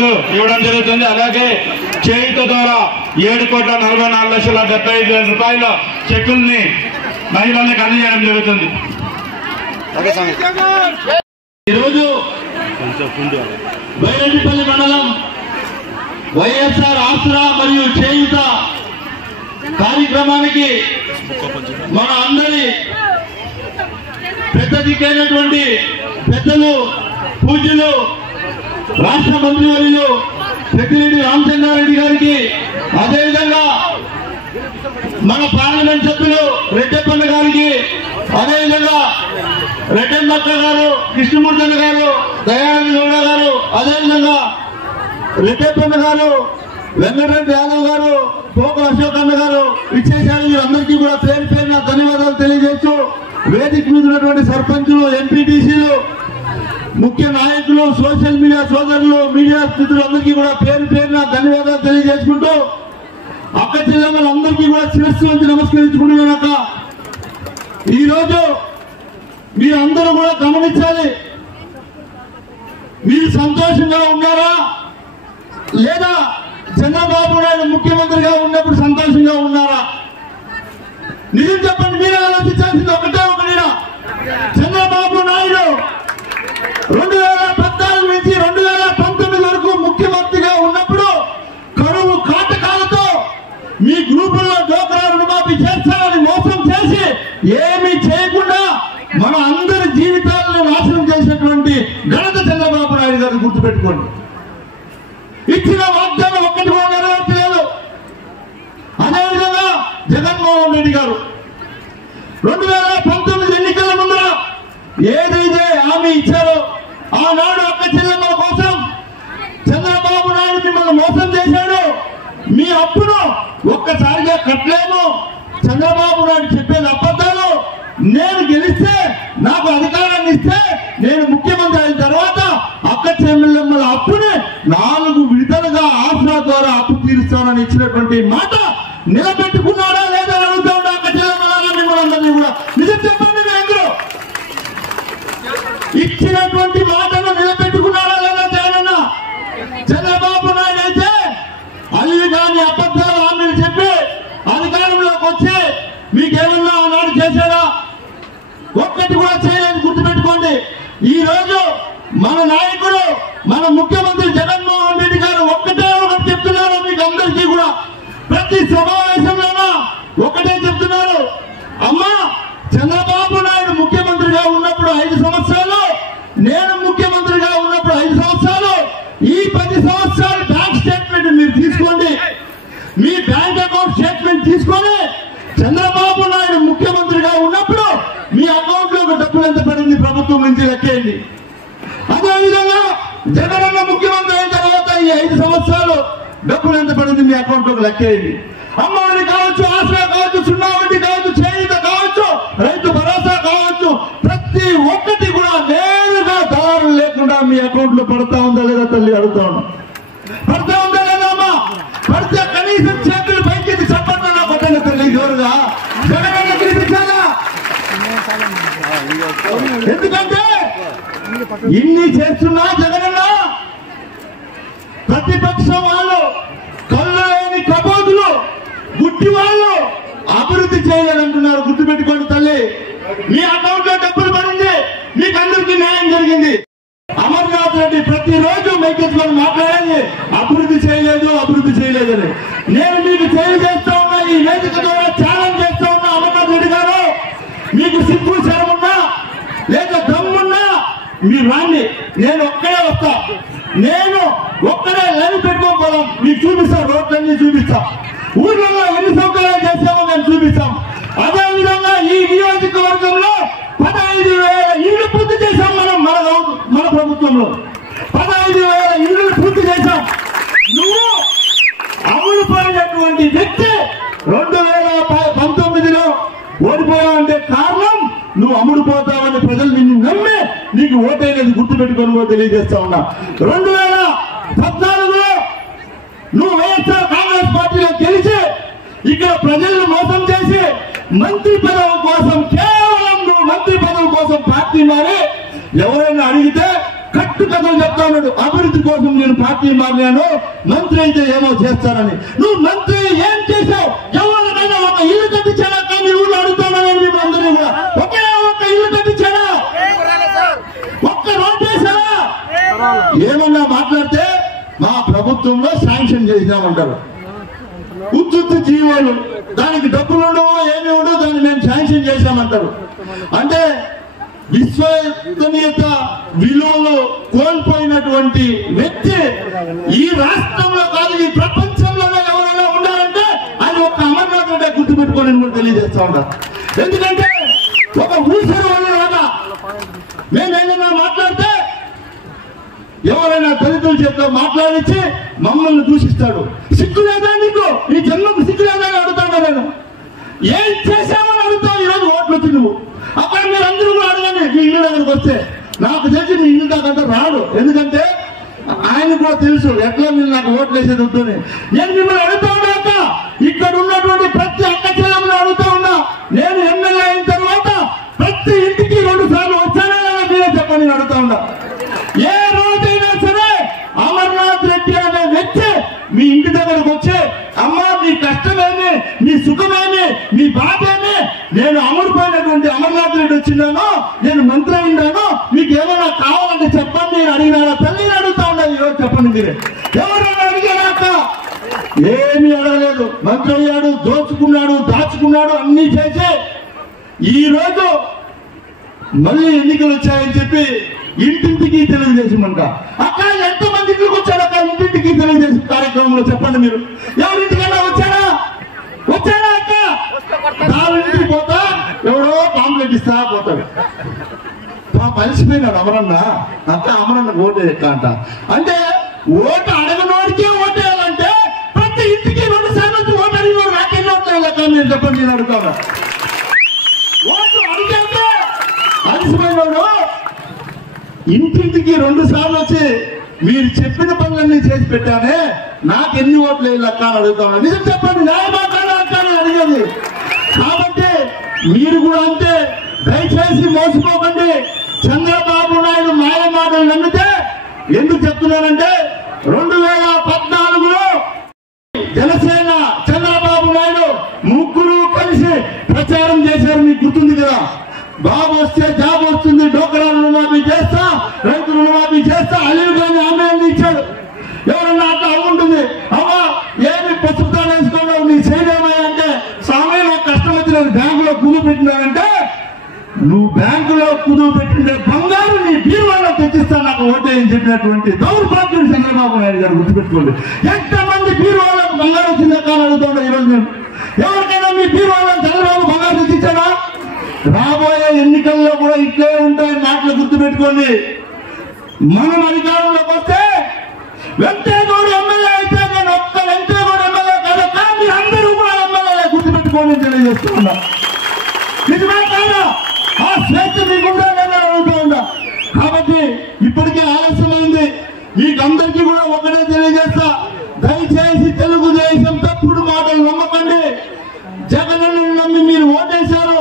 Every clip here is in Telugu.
మహిళలకు ఇవ్వడం జరుగుతుంది. అలాగే చేయుత ద్వారా 7,44,75,000 రూపాయల చెక్కుల్ని మహిళలకు అందజేయడం జరుగుతుంది. ఈరోజు బైరెడ్డిపల్లి మండలం వైఎస్ఆర్ ఆసరా మరియు చేయుత కార్యక్రమానికి మన అందరి పెద్ద దిక్కైనటువంటి పెద్దలు పూజ్యులు రాష్ట్ర మంత్రివర్యులు పెద్దిరెడ్డి రామచంద్రారెడ్డి గారికి, అదేవిధంగా మన పార్లమెంట్ సభ్యులు రెడ్డప్పన్న గారికి, అదేవిధంగా రెడ్డమ్మక్క గారు, కృష్ణమూర్తి గారు, దయానంద గౌడ గారు, అదేవిధంగా రెడ్డప్పన్న గారు, వెంకటరెడ్డి యాదవ్ గారు, పోకల అశోక్ అన్న గారు ఇచ్చేసారు. వీరందరికీ కూడా పేరు పేరున ధన్యవాదాలు తెలియజేస్తూ, వేదిక మీద ఉన్నటువంటి సర్పంచులు, ఎంపీటీసీలు, ముఖ్య నాయకులు, సోషల్ మీడియా సోదరులు, మీడియా మిత్రులందరికీ కూడా పేరు పేరున ధన్యవాదాలు తెలియజేసుకుంటూ, అక్క చెల్లెమ్మలందరికీ కూడా శిరస్సు వంచి నమస్కరించుకుంటున్నాక, ఈరోజు మీరందరూ కూడా గమనించాలి. మీరు సంతోషంగా ఉన్నారా లేదా చంద్రబాబు నాయుడు ముఖ్యమంత్రిగా ఉన్నప్పుడు సంతోషంగా ఉన్నారా? నిజం చెప్పండి. మీరు ఆలోచించాల్సింది ఒకటే ఒకటినా, చంద్రబాబు నాయుడు 2014 నుంచి 2019 వరకు ముఖ్యమంత్రిగా ఉన్నప్పుడు కరువు కాటకాలతో మీ గ్రూపుల్లో డోక్రా రుణమాఫీ చేస్తారని మోసం చేసి ఏమీ చేయకుండా మన అందరి జీవితాలను నాశనం చేసినటువంటి ఘనత చంద్రబాబు నాయుడు గారు గుర్తుపెట్టుకోండి. ఇచ్చిన వాగ్దానం ఒక్కటి కూడా నెరవేర్చలేదు. అదేవిధంగా జగన్మోహన్ రెడ్డి గారు 2019 ఎన్నికల ముందర ఏదైతే హామీ ఇచ్చారో ఆనాడు అక్క చెల్లెమ్మల కోసం చంద్రబాబు నాయుడు మిమ్మల్ని మోసం చేశాడు. మీ అప్పును ఒక్కసారిగా కట్టలేము. చంద్రబాబు నాయుడు చెప్పేది అబద్ధాలు. నేను గెలిస్తే, నాకు అధికారాన్ని ఇస్తే, నేను ముఖ్యమంత్రి అయిన తర్వాత అక్క చెల్లెమ్మల అప్పుని 4 విడతలుగా ఆసరా ద్వారా అప్పు తీరుస్తానని ఇచ్చినటువంటి మాట నిలబెట్టుకున్నారా లేదా అడుగుతా ఉండే అక్క చెల్లెమ్మలాగా మిమ్మల్ని కూడా నిజం చెప్పండి. మీరు ఇచ్చినటువంటి మాటను నిలబెట్టుకున్నారా లేదా జగనన్న? చంద్రబాబు నాయుడు అయితే అల్లి కాని అబద్ధాలు హామీలు చెప్పి అధికారంలోకి వచ్చి మీకేమన్నా ఆనాడు చేశారా? ఒక్కటి కూడా చేయలేదు. గుర్తుపెట్టుకోండి. ఈ రోజు మన నాయకుడు, మన ముఖ్యమంత్రి జగన్మోహన్ రెడ్డి గారు ఒకటే ఒకటి చెప్తున్నారు. మీకు అందరికీ కూడా ప్రతి సమావేశంలోనూ ఒకటే చెప్తున్నారు. అమ్మా, చంద్రబాబు నాయుడు ముఖ్యమంత్రిగా ఉన్నప్పుడు 5 సంవత్సరాలు, నేను ముఖ్యమంత్రిగా ఉన్నప్పుడు 5 సంవత్సరాలు, ఈ 10 సంవత్సరాలు బ్యాంక్ స్టేట్మెంట్ మీరు తీసుకోండి. మీ బ్యాంక్ అకౌంట్ స్టేట్మెంట్ తీసుకొని చంద్రబాబు నాయుడు ముఖ్యమంత్రిగా ఉన్నప్పుడు మీ అకౌంట్ లో డబ్బులు ఎంత పడింది ప్రభుత్వం నుంచి లెక్కేయండి. అదేవిధంగా జగనన్న ముఖ్యమంత్రి అయిన తర్వాత ఈ 5 సంవత్సరాలు డబ్బులు ఎంత పడింది మీ అకౌంట్ లోకి లెక్కేయండి. అమ్మఒడి కావచ్చు, ఆసరా కావచ్చు, 0 వడ్డీ కావచ్చు, చేయూత కావచ్చు, రైతు భరోసా కావచ్చు, ప్రతి ఒక్కటి కూడా నేరుగా దారులు లేకుండా మీ అకౌంట్ లో పడతా ఉందా లేదా తల్లి అడుగుతా ఉన్నా. పడతా ఉందా లేదా అమ్మా? పడితే కనీసం చేతులు పైకి చెప్పండి నా కొట్టండి తల్లి జోరుగా. జగనన్న తినిపించాలా? ఎందుకంటే ఇన్ని చేస్తున్నా జగనన్న ప్రతిపక్షం వాళ్ళు, కళ్ళు లేని కబోదులు, గుడ్డి వాళ్ళు అభివృద్ధి చేయాలంటున్నారు. గుర్తుపెట్టుకోండి తల్లి. మీ అకౌంట్ లో డబ్బులు పడింది, మీకు అందరికీ న్యాయం జరిగింది. అమర్నాథ్ రెడ్డి ప్రతిరోజు మైకెత్తుకొని మాట్లాడేది అభివృద్ధి చేయలేదు, అభివృద్ధి చేయలేదని. నేను మీకు తెలియజేస్తా ఉన్నా, ఈ వేదిక ద్వారా ఛాలెంజ్ చేస్తా ఉన్నా. అమర్నాథ్ రెడ్డి గారు, మీకు సిగ్గు శరమున్నా లేక దమ్మున్నా మీరు రాండి, నేను ఒక్కడే వస్తా. నేను ఒక్కడే లైవ్ పెట్టుకోకపోదాం, మీకు చూపిస్తా. రోడ్లన్నీ చూపిస్తా. ఊర్లలో ఎన్ని సౌకర్యాలు చేసామో మేము చూపిస్తాం. అదేవిధంగా ఈ నియోజకవర్గంలో 15,000 ఇళ్లు పూర్తి చేశాం. మన ప్రభుత్వంలో 15,000 ఇళ్లు పూర్తి చేశాం. నువ్వు అమలు పడినటువంటి వ్యక్తి 2019లో ఓడిపోయావంటే కారణం నువ్వు అమ్ముడు పోతావని ప్రజలు నిన్ను నమ్మి నీకు ఓటైనది. గుర్తుపెట్టుకొని కూడా తెలియజేస్తా ఉన్నా. 2014లో నువ్వు వైఎస్ఆర్ కాంగ్రెస్ పార్టీలో గెలిచి ఇక్కడ ప్రజలను మోసం చేసి మంత్రి పదవి కోసం, కేవలం నువ్వు మంత్రి పదవి కోసం పార్టీ మారి ఎవరైనా అడిగితే కట్టు కథలు చెప్తా ఉన్నాడు. అభివృద్ధి కోసం నేను పార్టీ మారినాను, మంత్రి అయితే ఏమో చేస్తానని. నువ్వు మంత్రి ఏం చేశావు? ఎవరికైనా ఒక ఇల్లు కట్టించాడా? కానీ ఊళ్ళో అడుగుతానని మేము అందరినీ కూడా ఒకే ఒక్క ఇల్లు కట్టించాడా? ఒక్క రోడ్ వేసాడా? ఏమన్నా మాట్లాడితే మా ప్రభుత్వంలో శాంక్షన్ చేసామంటారు. ఉత్తుత్తు జీవోలు, దానికి డబ్బులు ఉండవో ఏమి ఉండవు, దాన్ని మేము శాంక్షన్ చేశామంటారు. అంటే విశ్వసనీయత విలువలు కోల్పోయినటువంటి వ్యక్తి ఈ రాష్ట్రంలో కాదు, ఈ ప్రపంచంలోనే ఎవరైనా ఉండాలంటే ఆయన ఒక్క అమర్నాథ్ రెడ్డి గుర్తుపెట్టుకోని కూడా తెలియజేస్తా ఉంటారు. ఎందుకంటే ఒక ఊసరు వాళ్ళు రాదా, మేమేదైనా మాట్లాడితే ఎవరైనా దళితుల చేతిలో మాట్లాడించి మమ్మల్ని దూషిస్తాడు. సిగ్గు లేదా నీకు? నీ జన్మకు సిగ్గు లేదా అని అడుగుతాను నేను. ఏం చేశామని అడుగుతావు? ఈరోజు ఓట్లు వచ్చి నువ్వు అక్కడ మీరు అందరూ కూడా అడగండి. మీ ఇల్లు దగ్గరకు వస్తే నాకు తెలిసి మీ ఇల్లు దాకా రాడు. ఎందుకంటే ఆయన కూడా తెలుసు ఎట్లా మీరు నాకు ఓట్లు వేసేది వద్దని. నేను మిమ్మల్ని అడుగుతా ఉన్నాక ఇక్కడ ఉన్నటువంటి ప్రతి అక్క చెల్లెమ్మని అడుగుతా ఉన్నా. నేను ఎమ్మెల్యే అయిన తర్వాత ప్రతి ఇంటికి 2 సార్లు వచ్చానా లేదా మీరే చెప్పని నేను అడుగుతా ఉన్నా. ఏ రోజైనా సరే అమర్నాథ్ రెడ్డి అనే వ్యక్తి మీ ఇంటి దగ్గరకు వచ్చి అమ్మా నీ కష్టమేమి, నీ సుఖమేమి, నీ బాధేమి, నేను అమరుపోయినటువంటి అమర్నాథ్ రెడ్డి వచ్చినాను, నేను మంత్రి అయినాను, మీకు ఏమైనా కావాలంటే చెప్పండి నేను అడిగినా? తల్లిని అడుగుతా ఉన్నాను ఈరోజు. చెప్పండి మీరే, ఎవరైనా అడిగారాక? ఏమీ అడగలేదు. మంత్రి అయ్యాడు, దోచుకున్నాడు, దాచుకున్నాడు, అన్ని చేసి ఈ రోజు మళ్ళీ ఎన్నికలు వచ్చాయని చెప్పి ఇంటింటికి తెలుగుదేశం అంట. అక్కడ ఎంతమంది ఇంటికి వచ్చాడు? అక్కడ ఇంటింటికి తెలుగుదేశం కార్యక్రమంలో చెప్పండి మీరు. ఎవరింటికైనా వచ్చాడా? అక్క దానింటికి పోతా ఎవడో కాంప్లైంట్ ఇస్తా పోతాడు. కలిసిపోయినాడు అమరన్న. అక్క అమరన్న ఓటు ఎక్క అంట. అంటే ఓటు అడగనోడికే ఓటు వేయాలంటే ప్రతి ఇంటికి 2 సార్లు ఓటు అడిగినోడు నాకెన్ని ఓట్లు వేయాలక్క నేను చెప్పండి నేను అడుగుతాను. ఓటు అడిగాక అలసిపోయినాడు ఇంటింటికి 2 సార్లు వచ్చి మీరు చెప్పిన పనులన్నీ చేసి పెట్టానే, నాకు ఎన్ని ఓట్లు వేయాలక్క అని అడుగుతాను. నిజం చెప్పండి, న్యాయమాకాలి అక్క అని అడిగేది. కాబట్టి మీరు కూడా అంతే, దయచేసి మోసపోకండి. చంద్రబాబు నాయుడు మాయ మాటలు నమ్మితే ఎందుకు చెప్తున్నానంటే 2014లో జనసేన చంద్రబాబు నాయుడు ముగ్గురు కలిసి ప్రచారం చేశారు. మీకు గుర్తుంది కదా, బాబు వస్తే జాబ్ వస్తుంది, డోక్రా రుణమాఫీ చేస్తా, రైతు రుణమాఫీ చేస్తా, అలీవ్ గాని ఆమె ఇచ్చాడు. ఎవరన్నా అట్లా అవుంటుంది, అమ్మా ఏమి పసుపుతా వేసుకోవడం నీ చేయడమయ్యా అంటే, స్వామి నాకు కష్టం వచ్చి నేను బ్యాంకులో కుదువు పెట్టినానంటే, నువ్వు బ్యాంకులో కుదువు పెట్టిన బంగారు నీ బీరువాలో తెచ్చిస్తా నాకు ఓటేయని చెప్పినటువంటి దౌర్భాగ్యుడు చంద్రబాబు నాయుడు గారు. గుర్తుపెట్టుకోండి, ఎంతమంది బీరువాళ్ళకు బంగారు వచ్చిందా కానీ అడుగుతుండే ఈరోజు నేను. ఎవరికైనా మీ బీరువాలో చంద్రబాబు బంగారు తెచ్చిచ్చాడా? రాబోయే ఎన్నికల్లో కూడా ఇట్లే ఉంటాయి మాటలు గుర్తుపెట్టుకోండి. మనం అధికారంలోకి వస్తే వెంకటేగౌడ ఎమ్మెల్యే అయితే నేను ఒక్క వెంకటేగౌడ ఎమ్మెల్యే కాదు, కానీ అందరూ కూడా ఎమ్మెల్యే గుర్తుపెట్టుకోండి తెలియజేస్తూ ఉన్నా. నిజమే కాదా? ఆ స్వేచ్ఛ మీకుందా అడుగుతూ ఉన్నా. కాబట్టి ఇప్పటికే ఆలస్యమైంది. మీకందరికీ కూడా ఒకటే తెలియజేస్తా, దయచేసి తెలుగుదేశం తప్పుడు మాటలు నమ్మకండి. జగనన్న నమ్మి మీరు ఓటేశారు,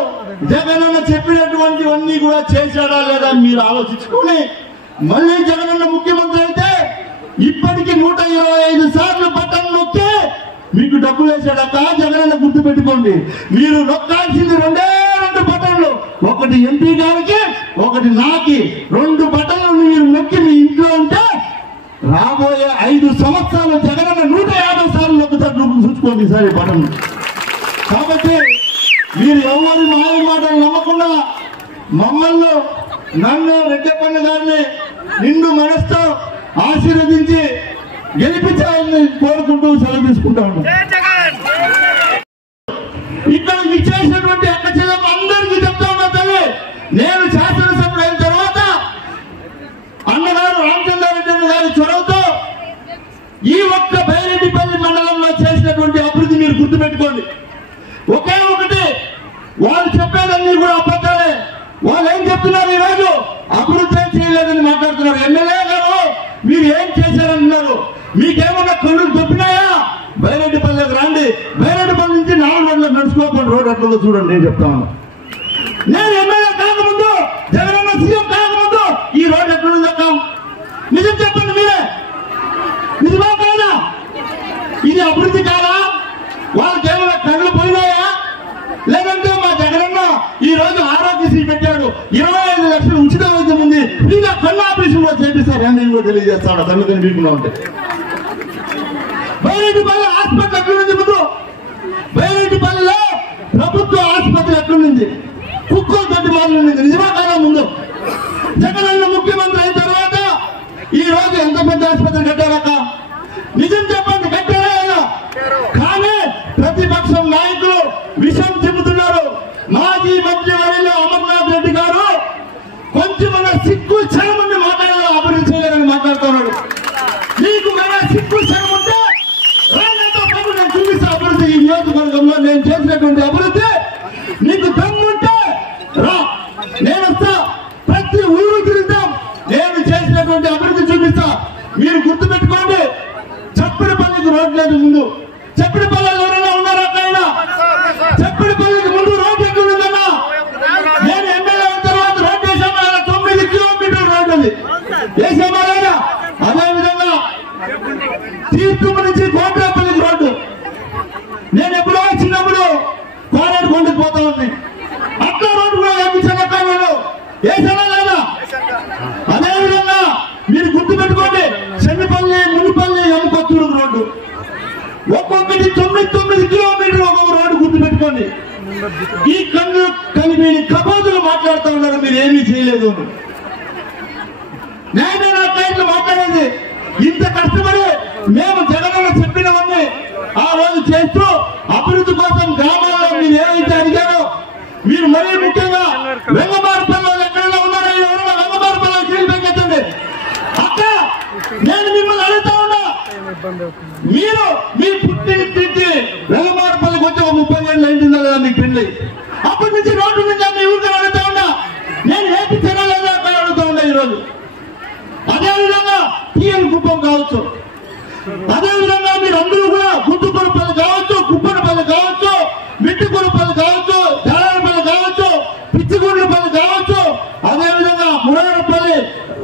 జగనన్న చెప్పినటువంటివన్నీ కూడా చేశాడా లేదా మీరు ఆలోచించుకొని మళ్ళీ జగనన్న ముఖ్యమంత్రి అయితే ఇప్పటికి 125 సార్లు బటన్ నొక్కి మీకు డబ్బులు వేసాడక్క జగనన్న గుర్తు పెట్టుకోండి. మీరు నొక్కాల్సింది 2 బటన్లు, ఒకటి ఎంపీ గారికి, ఒకటి నాకి. 2 బటన్లు మీరు నొక్కి మీ ఇంట్లో ఉంటే రాబోయే 5 సంవత్సరాలు జగనన్న 150 సార్లు నొక్కుతాడు. చూసుకోండి ఈసారి బటన్. కాబట్టి మీరు ఎవరి మాయ మాటలు నమ్మకుండా మమ్మల్ని, నన్ను, రెడ్డప్పన్న గారిని నిండు మనసుతో ఆశీర్వదించి గెలిపించాలని కోరుకుంటూ సెలవు తీసుకుంటా ఉన్నాం. ఇక్కడ ఇచ్చేసినటువంటి అక్క చెల్లెమ్మ అందరికీ చెప్తా ఉన్నా తల్లి, నేను శాసనసభ్యుడు అయిన తర్వాత అన్నగారు రామచంద్రారెడ్డి గారి చొరవతో ఈ ఒక్క బైరెడ్డిపల్లి మండలంలో చేసినటువంటి అభివృద్ధి మీరు గుర్తుపెట్టుకోండి. ఒకే ఒకటి, వాళ్ళు చెప్పేదన్నీ కూడా అబద్ధాలే. వాళ్ళు ఏం చెప్తున్నారు? ఈరోజు అభివృద్ధి చేయలేదని మాట్లాడుతున్నారు. ఎమ్మెల్యే గారు మీరు ఏం చేశారంటున్నారు? మీకేమన్నా కళ్ళు దొప్పినాయా? బైరెడ్డిపల్లికి రండి, బైరెడ్డిపల్లి నుంచి 4 గంటలకు నడుచుకోకుండా రోడ్ ఎట్లా చూడండి. నేను చెప్తాను, నేను ఎమ్మెల్యే కాకముందు, జగనన్న సీఎం కాకముందు ఈ రోడ్ ఎట్లుందక్క నిజం చెప్పండి మీరే, నిజమా కాదా? ఇది అభివృద్ధి కాదా? వాళ్ళకేమైనా కళ్ళు పోయినాయా? లేదంటే మా జగనన్న ఈ రోజు ఆరోగ్యశ్రీ పెట్టాడు, 25 లక్షలు ఉచిత వైద్యం ఉంది, ఫ్రీగా కళ్ళు ఆపరేషన్ కూడా చేపిస్తారు అని నేను తెలియజేస్తాను. తల్లిదండ్రులు మీకున్నా ఉంటే బైరెడ్డిపల్లి హాస్పిటల్ ఎక్కడుంది? ముందు బైరెడ్డిపల్లిలో ప్రభుత్వ ఆసుపత్రి ఎక్కడుంది? కుక్కలు తట్టి మారింది. నిజమా కాదా? ముందు జగనన్న ముఖ్యమంత్రి అయిన తర్వాత ఈ రోజు ఎంత పెద్ద ఆసుపత్రి కట్టారక్క? నిజం చెప్పండి, కట్టారా? కానీ ప్రతిపక్షం నాయకులు విషం చెబుతున్నారు. మాజీ మంత్రి వారిలో అమర్నాథ్ రెడ్డి గారు కొంచెం సిగ్గు చరమని మాట్లాడారు, అభివృద్ధి చేయలేదని మాట్లాడుతున్నాడు. నీకు సిగ్గు చరం ఉంటే రాజాతో పాటు నేను చూపిస్తా అభివృద్ధి. ఈ నియోజకవర్గంలో నేను చేసినటువంటి అభివృద్ధి నీకు దమ్ముంటే రా, నేను వస్తా. ప్రతి ఊరు తిరుగుతాం, నేను చేసినటువంటి అభివృద్ధి చూపిస్తా. మీరు గుర్తుపెట్టుకోండి, చప్పిడిపల్లికి రోడ్ లేదు. ముందు చప్పిడిపల్లిలో ఎవరైనా ఉన్నారా? అక్కడ చప్పిడిపల్లికి ముందు రోడ్ ఎక్కడ ఉందన్నా? నేను ఎమ్మెల్యే అయిన తర్వాత రోడ్ వేసామా? 9 కిలోమీటర్ల రోడ్ ఉంది, వేసామా లేదా? అదేవిధంగా తీర్థం నుంచి కోట్రాపల్లికి రోడ్డు నేను ఎప్పుడో చిన్నప్పుడు కోనేరు కొండకు పోతా ఉంది, అట్లా రోడ్డు కూడా వేయించాక నేను వేసానా లేదా? అదేవిధంగా మీరు గుర్తుపెట్టుకోండి, చెన్నిపల్లి, మునిపల్లి, ఎముకొత్తూరు రోడ్డు ఒక్కొక్కటి 9 కిలోమీటర్లు ఒక్కొక్క రోడ్డు. గుర్తుపెట్టుకోండి. ఈ కన్ను కలిపి కబాదులు మాట్లాడుతూ ఉన్నారు, మీరు ఏమీ చేయలేదు. నేనే నా క్లయింట్లు మాట్లాడేది. ఇంత కష్టపడి మేము జగనన్న చెప్పినవన్నీ ఆ రోజు చేస్తూ అభివృద్ధి కోసం గ్రామాల్లో మీరు ఏమైతే అడిగారో, మీరు మరీ ముఖ్యంగా వెంగమారపల్లిలో ఎక్కడైనా ఉన్నారో ఎవరైనా వెంగమారపల్లిలో ఫీల్డ్ ఎక్కండి. అక్క నేను మిమ్మల్ని అడుగుతా ఉన్నా, మీరు మీ పుట్టింటి వెంగమారపల్లికి వచ్చి 30 ఏళ్ళు అయిందా లేదా మీకు పెళ్ళి? అప్పటి నుంచి రోడ్డు నుంచి మీ ఊరికి అడుగుతా ఉన్నా, నేను ఏపీ తినలేదా అక్కడ అడుగుతా ఉన్నా ఈరోజు. అదేవిధంగా టీఎన్ కుప్పం కావచ్చు, అదేవిధంగా మీరు అందరూ కూడా గుంటుకొరపల్లి కావచ్చు, కుప్పనపల్లి కావచ్చు, మిట్టికొరపల్లి కావచ్చు, జాలపల్లి కావచ్చు, పిచ్చిగుండ్లపల్లి కావచ్చు, అదేవిధంగా మురారపల్లి,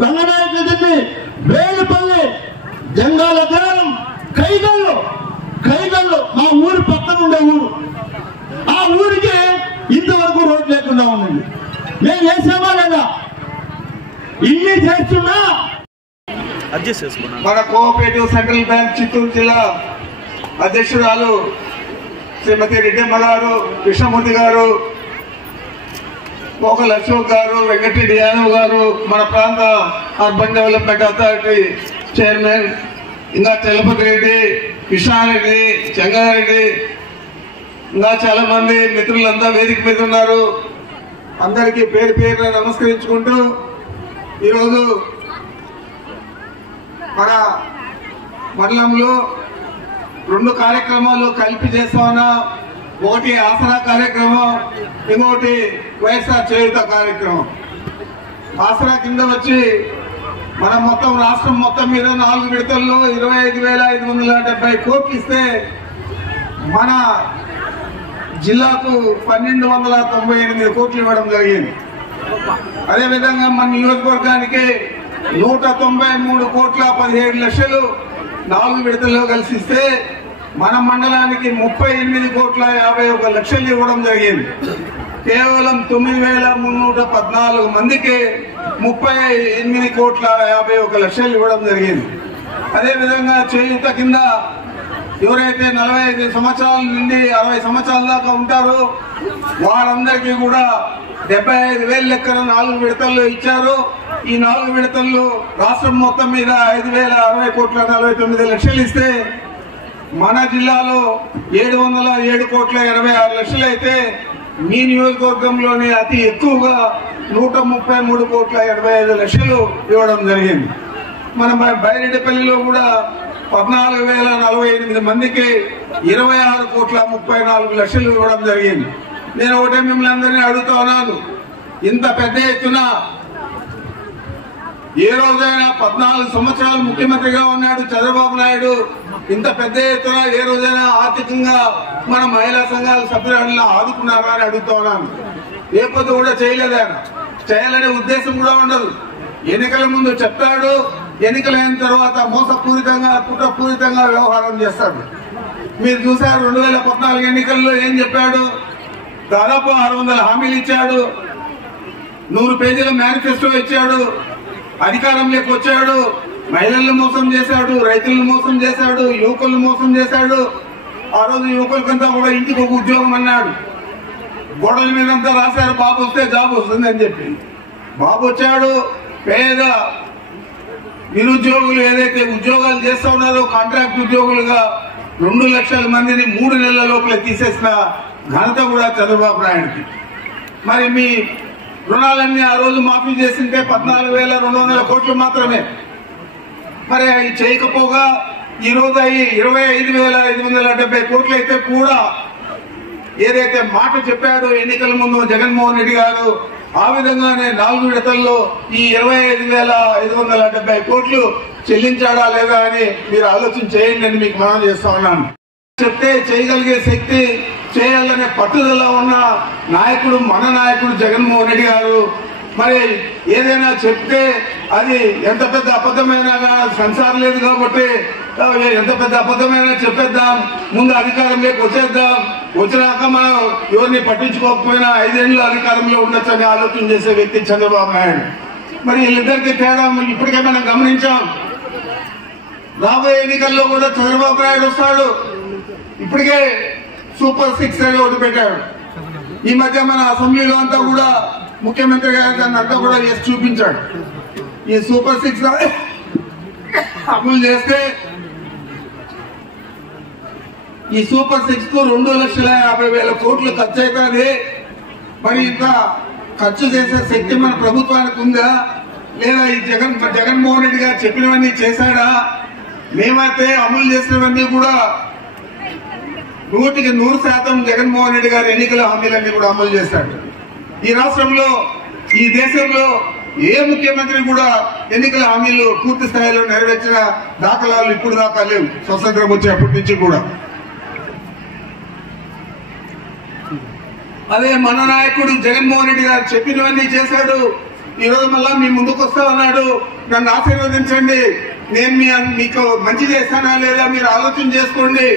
రంగనాయకుడి, వేలుపల్లి, జంగాల గ్రామం, కైగల్లు మా ఊరి పక్కన ఉండే ఊరు. ఆ ఊరికి ఇంతవరకు రోడ్డు లేకుండా ఉందండి. మేము చేసామా లేదా? ఇన్ని చేస్తున్నా మన కోఆపరేటివ్ సెంట్రల్ బ్యాంక్ చిత్తూరు జిల్లా అధ్యక్షురాలు శ్రీమతి రెడ్డమ్మ గారు, కృష్ణమూర్తి గారు, పోకల అశోక్ గారు, వెంకటరెడ్డి యాదవ్ గారు, మన ప్రాంత అర్బన్ డెవలప్మెంట్ అథారిటీ చైర్మన్, ఇంకా చలపతి రెడ్డి, కృష్ణారెడ్డి, చెంగారెడ్డి, ఇంకా చాలా మంది మిత్రులంతా వేదిక మీద ఉన్నారు. అందరికీ పేరు పేరున నమస్కరించుకుంటూ ఈరోజు మన మండలంలో 2 కార్యక్రమాలు కలిపి చేస్తా ఉన్నా. ఒకటి ఆసరా కార్యక్రమం, ఇంకొకటి వైఎస్ఆర్ చేయూత కార్యక్రమం. ఆసరా కింద వచ్చి మనం మొత్తం రాష్ట్రం మొత్తం మీద 4 విడతల్లో 25,570 కోట్లు ఇస్తే మన జిల్లాకు 1,298 కోట్లు ఇవ్వడం జరిగింది. అదేవిధంగా మన నియోజకవర్గానికి 193 కోట్ల 17 లక్షలు 4 విడతల్లో కలిసి ఇస్తే మన మండలానికి 38 కోట్ల 51 లక్షలు ఇవ్వడం జరిగింది. కేవలం 9,314 మందికి 38 కోట్ల 51 లక్షలు ఇవ్వడం జరిగింది. అదేవిధంగా చేయూత కింద ఎవరైతే 45 సంవత్సరాల నుండి 60 సంవత్సరాల దాకా ఉంటారో వారందరికీ కూడా 75,000 లెక్కన 4 విడతల్లో ఇచ్చారు. ఈ 4 విడతల్లో రాష్ట్రం మొత్తం మీద 5,060 కోట్ల 49 లక్షలు ఇస్తే మన జిల్లాలో 707 కోట్ల 86 లక్షలు అయితే మీ నియోజకవర్గంలోనే అతి ఎక్కువగా 133 కోట్ల 85 లక్షలు ఇవ్వడం జరిగింది. మన బైరెడ్డిపల్లిలో కూడా 14,048 మందికి 26 కోట్ల 34 లక్షలు ఇవ్వడం జరిగింది. నేను ఒకటే మిమ్మల్ని అందరినీ అడుగుతా ఉన్నాను, ఇంత పెద్ద ఎత్తున ఏ రోజైనా 14 సంవత్సరాలు ముఖ్యమంత్రిగా ఉన్నాడు చంద్రబాబు నాయుడు, ఇంత పెద్ద ఎత్తున ఏ రోజైనా ఆర్థికంగా మన మహిళా సంఘాల సభ్యులను ఆదుకున్నారా అని అడుగుతా ఉన్నాను. లేకపోతే కూడా చేయలేదు. ఆయన చేయాలనే ఉద్దేశం కూడా ఉండదు. ఎన్నికల ముందు చెప్తాడు, ఎన్నికలైన తర్వాత మోసపూరితంగా కుట్రపూరితంగా వ్యవహారం చేస్తాడు. మీరు చూసారు 2014 ఎన్నికల్లో ఏం చెప్పాడు? దాదాపు 600 హామీలు ఇచ్చాడు, 100 పేజీల మేనిఫెస్టో ఇచ్చాడు, అధికారంలోకి వచ్చాడు, మహిళలను మోసం చేశాడు, రైతులను మోసం చేశాడు, యువకులను మోసం చేశాడు. ఆ రోజు యువకులకంతా కూడా ఇంటికి ఒక ఉద్యోగం అన్నాడు. గోడల మీదంతా రాశారు బాబు వస్తే జాబ్ వస్తుంది అని చెప్పి. బాబు వచ్చాడు, పేద నిరుద్యోగులు ఏదైతే ఉద్యోగాలు చేస్తా ఉన్నారో కాంట్రాక్ట్ ఉద్యోగులుగా 2 లక్షల మందిని 3 నెలల లోపల తీసేసిన ఘనత కూడా చంద్రబాబు నాయుడుకి. మరి మీ రుణాలన్నీ ఆ రోజు మాఫీ చేసింటే 14,200 కోట్లు మాత్రమే. మరి అవి చేయకపోగా ఈ రోజు అవి 25,570 కోట్లు అయితే కూడా ఏదైతే మాట చెప్పాడో ఎన్నికల ముందు జగన్మోహన్ రెడ్డి గారు, ఆ విధంగానే 4 విడతల్లో ఈ 25,570 కోట్లు చెల్లించాడా లేదా అని మీరు ఆలోచన చేయండి అని మీకు మనం చేస్తా ఉన్నాను. చెప్తే చేయగలిగే శక్తి, చేయాలనే పట్టుదల ఉన్న నాయకుడు మన నాయకుడు జగన్మోహన్ రెడ్డి గారు. మరి ఏదైనా చెప్తే అది ఎంత పెద్ద అబద్ధమైనా సంసారం లేదు కాబట్టి ఎంత పెద్ద అబద్ధమైనా చెప్పేద్దాం, ముందు అధికారంలోకి వచ్చేద్దాం, వచ్చినాక మనం ఎవరిని పట్టించుకోకపోయినా 5 ఏళ్ళు అధికారంలో ఉండొచ్చని ఆలోచన చేసే వ్యక్తి చంద్రబాబు నాయుడు. మరి వీళ్ళిద్దరికి తేడా ఇప్పటికే మనం గమనించాం. రాబోయే ఎన్నికల్లో కూడా చంద్రబాబు నాయుడు వస్తాడు. ఇప్పటికే సూపర్ 6 అని ఒకటి పెట్టాడు. ఈ మధ్య మన అసెంబ్లీలో అంతా కూడా ముఖ్యమంత్రి గారు దాన్ని అంతా కూడా చేసి చూపించాడు. ఈ సూపర్ 6 అమలు చేస్తే ఈ సూపర్ 6 కు 2,50,000 కోట్లు ఖర్చు అవుతుంది. మరి ఇంకా ఖర్చు చేసే శక్తి మన ప్రభుత్వానికి ఉందా లేదా? ఈ జగన్మోహన్ రెడ్డి గారు చెప్పినవన్నీ చేశాడా? మేమైతే అమలు చేసినవన్నీ కూడా 100% జగన్మోహన్ రెడ్డి గారు ఎన్నికల హామీలన్నీ కూడా అమలు చేశాడు. ఈ రాష్ట్రంలో, ఈ దేశంలో ఏ ముఖ్యమంత్రి కూడా ఎన్నికల హామీలు పూర్తి స్థాయిలో నెరవేర్చిన దాఖలాలు ఇప్పుడు దాకా లేవు, స్వతంత్రం వచ్చేప్పటి నుంచి కూడా. అదే మన నాయకుడు జగన్మోహన్ రెడ్డి గారు చెప్పినవన్నీ చేశాడు. ఈ రోజు మళ్ళా మీ ముందుకు వస్తా ఉన్నాడు, నన్ను ఆశీర్వదించండి, నేను మీకు మంచి చేస్తానా లేదా మీరు ఆలోచన చేసుకోండి,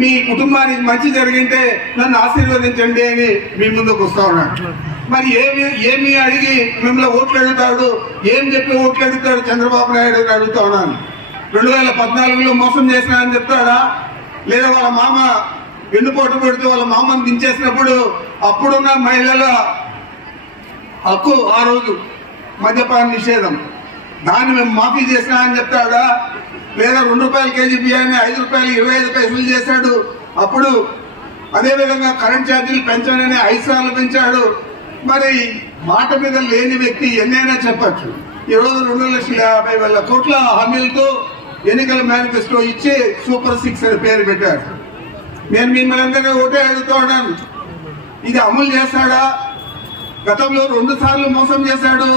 మీ కుటుంబానికి మంచి జరిగింటే నన్ను ఆశీర్వదించండి అని మీ ముందుకు వస్తా ఉన్నాడు. మరి ఏమి అడిగి మిమ్మల్ని ఓట్లు అడుగుతాడు, ఏం చెప్పి ఓట్లు అడుగుతాడు చంద్రబాబు నాయుడు అని అడుగుతా ఉన్నాను. 2014లో మోసం చేసినా అని చెప్తాడా? లేదా వాళ్ళ మామ వెన్నుపోటు పెడుతూ వాళ్ళ మామను దించేసినప్పుడు అప్పుడున్న మహిళల హక్కు ఆ రోజు మద్యపాన నిషేధం, దాన్ని మేము మాఫీ చేసినా అని చెప్తాడా? లేదా 2 రూపాయల కేజీ బియ్యాన్ని 5 రూపాయలు 25 పైసలు చేశాడు. అప్పుడు అదేవిధంగా కరెంట్ ఛార్జీలు పెంచాలని 5 సార్లు పెంచాడు. మరి మాట మీద లేని వ్యక్తి ఎన్నైనా చెప్పచ్చు. ఈ రోజు 2,50,000 కోట్ల హామీలతో ఎన్నికల మేనిఫెస్టో ఇచ్చి సూపర్ 6 అని పేరు పెట్టారు. నేను మిమ్మల్ని అందరినీ ఒకటే అడుగుతా ఉన్నాను, ఇది అమలు చేస్తాడా? గతంలో 2 సార్లు మోసం చేశాడు,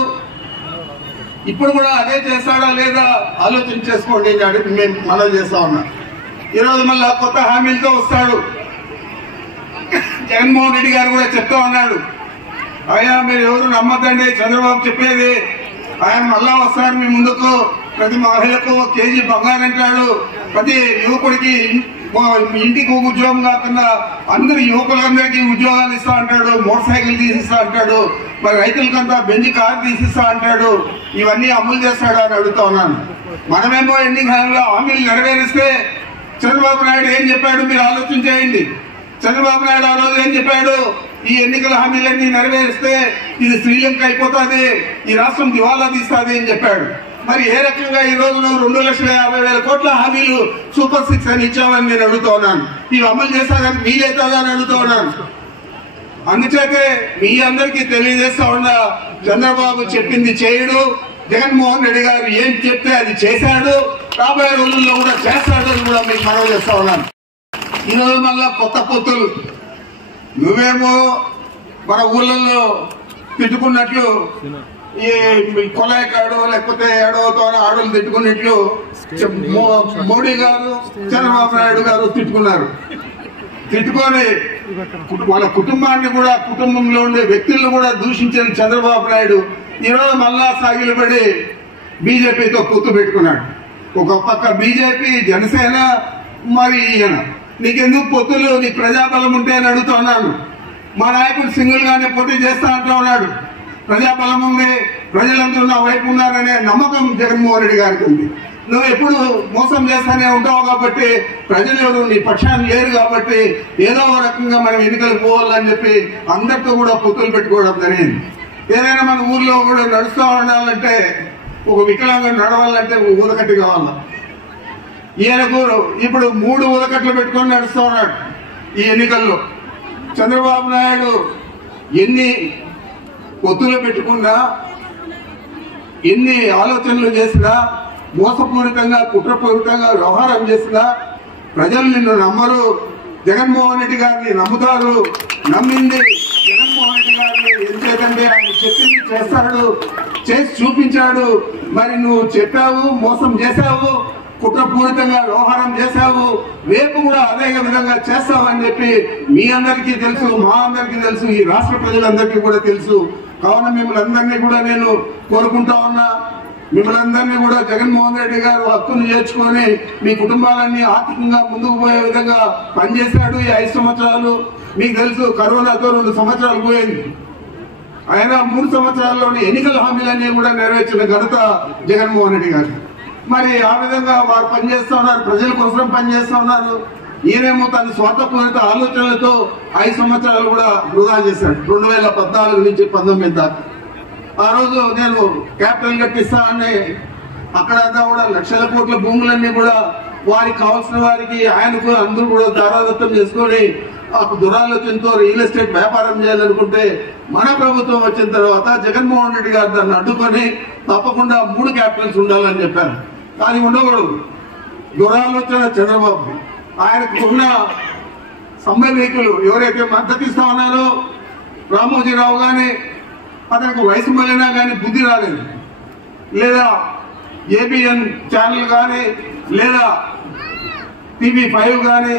ఇప్పుడు కూడా అదే చేస్తాడా లేదా ఆలోచన చేసుకోండి అని మేము మనవి చేస్తా ఉన్నాం. ఈరోజు మళ్ళా కొత్త హామీలతో వస్తాడు. జగన్మోహన్ రెడ్డి గారు కూడా చెప్తా ఉన్నాడు, అయ్యా మీరు ఎవరు నమ్మద్దండి చంద్రబాబు చెప్పేది, ఆయన మళ్ళా వస్తాడు మీ ముందుకు, ప్రతి మహిళకు కేజీ బంగారం అంటాడు, ప్రతి యువకుడికి ఇంటికి ఒక ఉద్యోగం కాకుండా అందరు యువకులందరికీ ఉద్యోగాలు ఇస్తా అంటాడు, మోటార్ సైకిల్ తీసిస్తా అంటాడు, మరి రైతులకంతా బెంజ్ కారు తీసిస్తా అంటాడు. ఇవన్నీ అమలు చేస్తాడు అని అడుగుతా ఉన్నాను. మనమేమో ఎన్నికల్లో హామీలు నెరవేరిస్తే చంద్రబాబు నాయుడు ఏం చెప్పాడు మీరు ఆలోచన చేయండి. చంద్రబాబు నాయుడు ఆ రోజు ఏం చెప్పాడు? ఈ ఎన్నికల హామీలన్నీ నెరవేరిస్తే ఇది శ్రీలంక అయిపోతుంది, ఈ రాష్ట్రం దివాలా తీస్తుంది అని చెప్పాడు. మరి ఏ రకంగా ఈ రోజు 2,50,000 కోట్ల హామీలు సూపర్ 6 అని ఇచ్చామని నేను అడుగుతా ఉన్నాను. ఇవి అమలు చేస్తానని వీలైతుందా అని అడుగుతా ఉన్నాను. అందుచేతే మీ అందరికీ తెలియజేస్తా ఉన్నా, చంద్రబాబు చెప్పింది చేయడు, జగన్మోహన్ రెడ్డి గారు ఏం చెప్తే అది చేశాడు, రాబోయే రోజుల్లో కూడా చేస్తాడు అని కూడా మీకు మనవి చేస్తా ఉన్నాను. ఈరోజు మళ్ళా కొత్త పొత్తులు, నువ్వేమో మన ఊళ్ళల్లో తిట్టుకున్నట్లు ఈ కొలాయి కాడు లేకపోతే ఏడవతో ఆడలు తిట్టుకున్నట్లు మోడీ గారు చంద్రబాబు నాయుడు గారు తిట్టుకున్నారు. తిట్టుకొని వాళ్ళ కుటుంబాన్ని కూడా, కుటుంబంలో ఉండే వ్యక్తులను కూడా దూషించిన చంద్రబాబు నాయుడు ఈరోజు మళ్ళా సాగిలపడి బీజేపీతో పొత్తు పెట్టుకున్నాడు. ఒక పక్క బీజేపీ, జనసేన, మరి ఈయన. నీకెందుకు పొత్తులు? నీ ప్రజాబలం ఉంటే అని అడుగుతున్నాను. మా నాయకుడు సింగిల్ గానే పోటీ చేస్తా అంటూ ఉన్నాడు. ప్రజాబలం ఉంది, ప్రజలందరూ నా వైపు ఉన్నారనే నమ్మకం జగన్మోహన్ రెడ్డి గారికి ఉంది. నువ్వు ఎప్పుడు మోసం చేస్తానే ఉంటావు కాబట్టి, ప్రజలు ఎవరు నీ పక్షాన్ని లేరు కాబట్టి ఏదో ఒక రకంగా మనం ఎన్నికలు పోవాలని చెప్పి అందరితో కూడా పొత్తులు పెట్టుకోవడం జరిగింది. ఏదైనా మన ఊర్లో కూడా నడుస్తూ ఉండాలంటే, ఒక వికలాంగుడు నడవాలంటే ఊదకట్టి కావాలా. ఈయనకు ఇప్పుడు 3 ఊదకట్లు పెట్టుకొని నడుస్తూ ఉన్నాడు ఈ ఎన్నికల్లో. చంద్రబాబు నాయుడు ఎన్ని పొత్తులు పెట్టుకున్నా, ఎన్ని ఆలోచనలు చేసినా, మోసపూరితంగా కుట్రపూరితంగా వ్యవహారం చేసినా ప్రజలు నిన్ను నమ్మరు. జగన్మోహన్ రెడ్డి గారిని నమ్ముతారు. నమ్మింది జగన్మోహన్ రెడ్డి గారిని ఎందుకంటే ఆయన చెప్పింది చేస్తాడు, చేసి చూపించాడు. మరి నువ్వు చెప్పావు, మోసం చేశావు, కుట్రపూరితంగా వ్యవహారం చేశావు, రేపు కూడా అదే విధంగా చేస్తావని చెప్పి మీ అందరికీ తెలుసు, మా అందరికీ తెలుసు, ఈ రాష్ట్ర ప్రజలందరికీ కూడా తెలుసు. కావున మిమ్మల్ని అందరినీ కూడా నేను కోరుకుంటా ఉన్నా, మిమ్మల్ని అందరినీ కూడా జగన్మోహన్ రెడ్డి గారు హక్కును చేర్చుకొని మీ కుటుంబాలన్నీ ఆర్థికంగా ముందుకు పోయే విధంగా పనిచేశాడు ఈ 5 సంవత్సరాలు. మీకు తెలుసు, కరోనాతో 2 సంవత్సరాలు పోయింది. ఆయన 3 సంవత్సరాల్లోని ఎన్నికల హామీలన్నీ కూడా నెరవేర్చిన ఘనత జగన్మోహన్ రెడ్డి గారు. మరి ఆ విధంగా వారు పనిచేస్తూ ఉన్నారు, ప్రజల కోసం పనిచేస్తూ ఉన్నారు. ఈయనేమో తన స్వార్థపూరిత ఆలోచనలతో 5 సంవత్సరాలు కూడా వృధా చేశాడు. 2014 నుంచి 19 దాకా. ఆ రోజు నేను క్యాపిటల్ కట్టిస్తా అని అక్కడంతా కూడా లక్షల కోట్ల భూములన్నీ కూడా వారికి కావాల్సిన వారికి, ఆయనకు అందరూ కూడా దారాదత్తం చేసుకొని దురాలోచనతో రియల్ ఎస్టేట్ వ్యాపారం చేయాలనుకుంటే, మన ప్రభుత్వం వచ్చిన తర్వాత జగన్మోహన్ రెడ్డి గారు దాన్ని అడ్డుకొని తప్పకుండా 3 క్యాపిటల్స్ ఉండాలని చెప్పారు. కానీ ఉండకూడదు. దురాలోచన చంద్రబాబు. ఆయనకు ఉన్న సంబంధికులు ఎవరైతే మద్దతు ఇస్తా ఉన్నారో, రామోజీరావు గాని, అతనికి వయసు మళ్ళినా కానీ బుద్ధి రాలేదు. లేదా ఏబిఎన్ ఛానల్ కానీ, లేదా TV5 కానీ,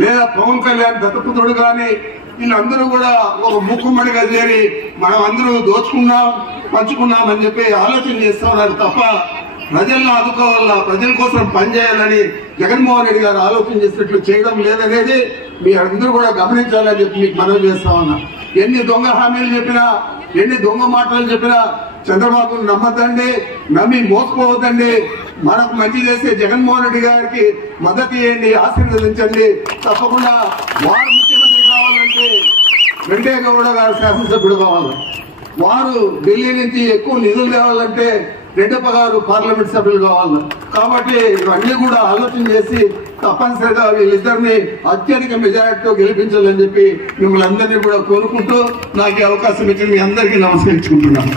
లేదా పవన్ కళ్యాణ్ దత్తపుత్రుడు కానీ, వీళ్ళందరూ కూడా ఒక మూకుమ్మడిగా చేరి మనం అందరూ దోచుకున్నాం, పంచుకున్నాం అని చెప్పి ఆలోచన చేస్తూ ఉన్నారు తప్ప ప్రజలను ఆదుకోవాలా, ప్రజల కోసం పనిచేయాలని జగన్మోహన్ రెడ్డి గారు ఆలోచన చేసినట్లు చేయడం లేదనేది మీ అందరూ కూడా గమనించాలని చెప్పి మీకు మనవి చేస్తా ఉన్నా. ఎన్ని దొంగ హామీలు చెప్పినా, ఎన్ని దొంగ మాటలు చెప్పినా చంద్రబాబును నమ్మద్దండి, నమ్మి మోసపోవద్దండి. మనకు మంచి చేసే జగన్మోహన్ రెడ్డి గారికి మద్దతు ఇవ్వండి, ఆశీర్వదించండి. తప్పకుండా వారు ముఖ్యమంత్రి కావాలంటే వెంకయ్య గౌడ గారు శాసనసభ్యుడు కావాలి. వారు ఢిల్లీ నుంచి ఎక్కువ నిధులు తేవాలంటే రెడ్డప్ప గారు పార్లమెంట్ సభ్యులు కావాలి. కాబట్టి ఇవన్నీ కూడా ఆలోచన చేసి తప్పనిసరిగా వీళ్ళిద్దరిని అత్యధిక మెజారిటీతో గెలిపించాలని చెప్పి మిమ్మల్ని అందరినీ కూడా కోరుకుంటూ నాకు అవకాశం ఇచ్చి మీ అందరికీ నమస్కరించుకుంటున్నాను.